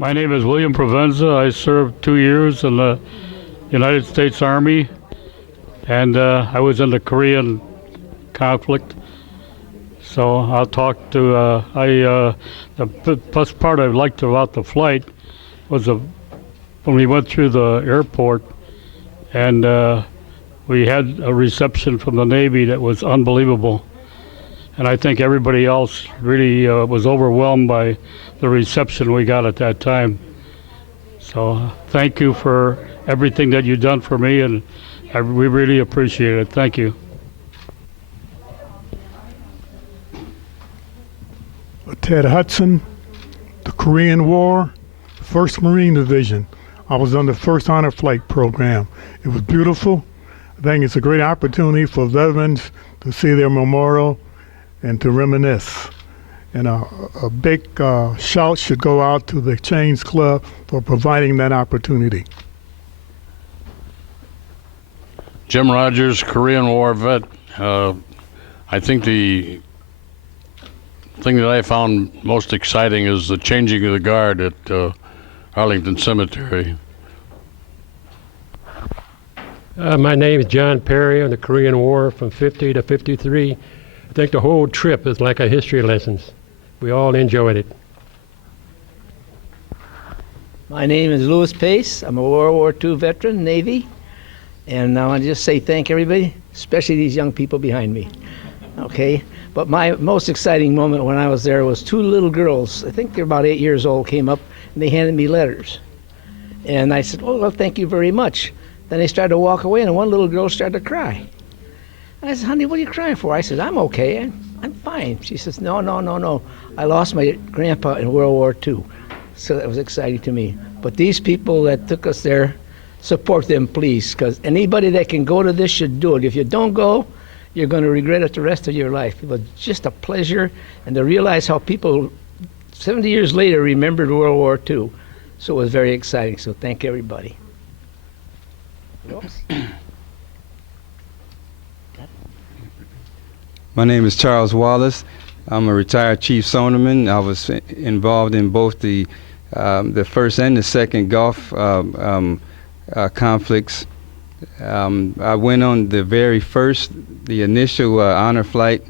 My name is William Provenza. I served 2 years in the United States Army, and I was in the Korean conflict. So I'll talk to, the best part I liked about the flight was when we went through the airport, and we had a reception from the Navy that was unbelievable. And I think everybody else really was overwhelmed by the reception we got at that time. So thank you for everything that you've done for me, and we really appreciate it. Thank you. Ted Hudson, the Korean War, 1st Marine Division. I was on the First Honor Flight program. It was beautiful. I think it's a great opportunity for veterans to see their memorial and to reminisce. And a big shout should go out to the Exchange Club for providing that opportunity. Jim Rogers, Korean War vet. I think the thing that I found most exciting is the changing of the guard at Arlington Cemetery. My name is John Perry. I'm the Korean War from 50 to 53. I think the whole trip is like a history lessons. We all enjoyed it. My name is Louis Pace. I'm a World War II veteran, Navy. And I want to just say thank everybody, especially these young people behind me. Okay? But my most exciting moment when I was there was 2 little girls, I think they're about 8 years old, came up and they handed me letters. And I said, oh, well, thank you very much. Then they started to walk away, and one little girl started to cry. I said, honey, what are you crying for? I said, I'm okay. I'm fine. She says, no. I lost my grandpa in World War II. So that was exciting to me. But these people that took us there, support them, please, because anybody that can go to this should do it. If you don't go, you're going to regret it the rest of your life. It was just a pleasure, and to realize how people 70 years later remembered World War II. So it was very exciting. So thank everybody. Oops. My name is Charles Wallace. I'm a retired Chief Sonderman. I was involved in both the first and the second Gulf conflicts. I went on the very first, the initial honor flight,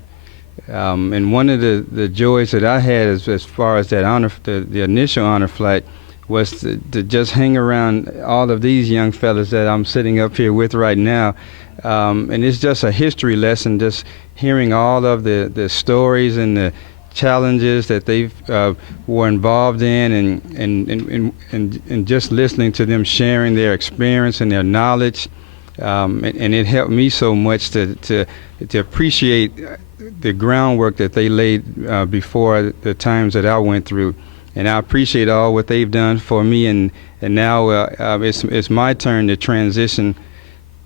and one of the joys that I had as far as that honor, the initial honor flight, was to just hang around all of these young fellas that I'm sitting up here with right now. And it's just a history lesson, just hearing all of the stories and the challenges that they were involved in, and just listening to them sharing their experience and their knowledge. And it helped me so much to appreciate the groundwork that they laid before the times that I went through. And I appreciate all what they've done for me, and now it's my turn to transition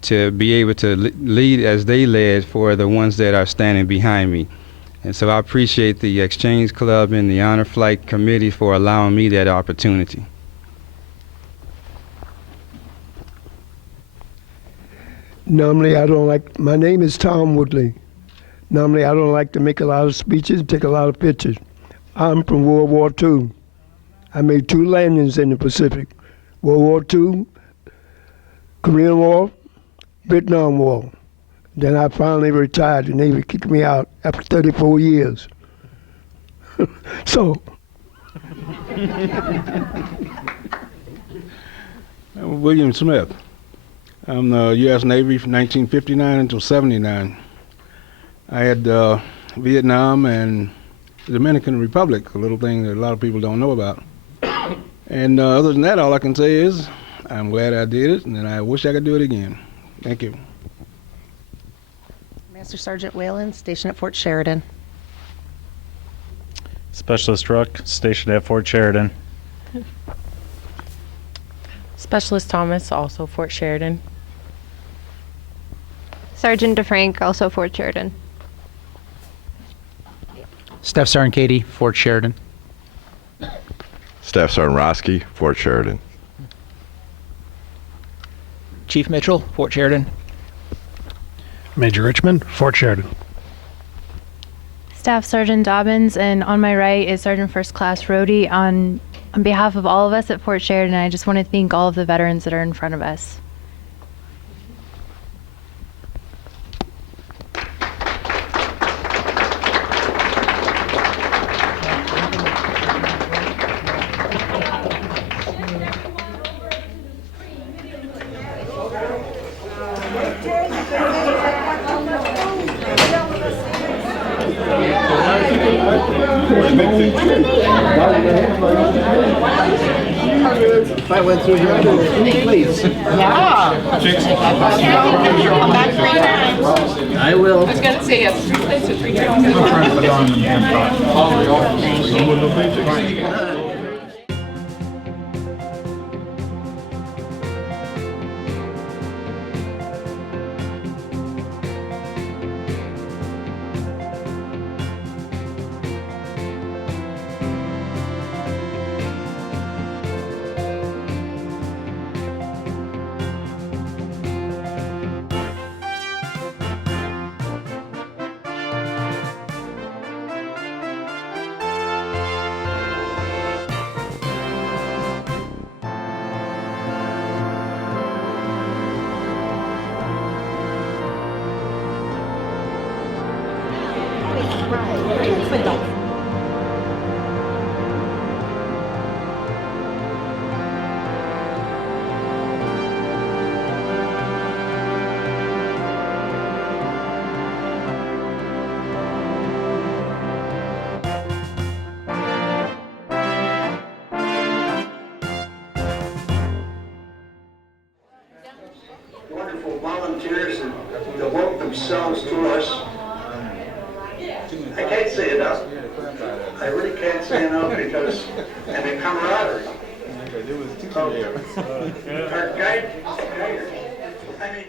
to be able to lead as they led for the ones that are standing behind me. And so I appreciate the Exchange Club and the Honor Flight Committee for allowing me that opportunity. Normally I don't like, my name is Tom Woodley. Normally I don't like to make a lot of speeches, take a lot of pictures. I'm from World War II. I made 2 landings in the Pacific. World War II, Korean War, Vietnam War. Then I finally retired. The Navy kicked me out after 34 years. So. William Smith. I'm the U.S. Navy from 1959 until 79. I had Vietnam and the Dominican Republic, a little thing that a lot of people don't know about. And other than that, all I can say is I'm glad I did it, and I wish I could do it again. Thank you. Master Sergeant Whalen, stationed at Fort Sheridan. Specialist Ruck, stationed at Fort Sheridan. Specialist Thomas, also Fort Sheridan. Sergeant DeFrank, also Fort Sheridan. Staff Sergeant Katie, Fort Sheridan. Staff Sergeant Roski, Fort Sheridan. Chief Mitchell, Fort Sheridan. Major Richmond, Fort Sheridan. Staff Sergeant Dobbins, and on my right is Sergeant First Class Rohde on On behalf of all of us at Fort Sheridan, I just want to thank all of the veterans that are in front of us. If I went through here, please. Yeah. Come back 3 times. I will. I was going to say yes. 3 places, 3 times. Wonderful volunteers and devote themselves to us. I can't say enough. I really can't say enough because, and the camaraderie. Our guide, I mean,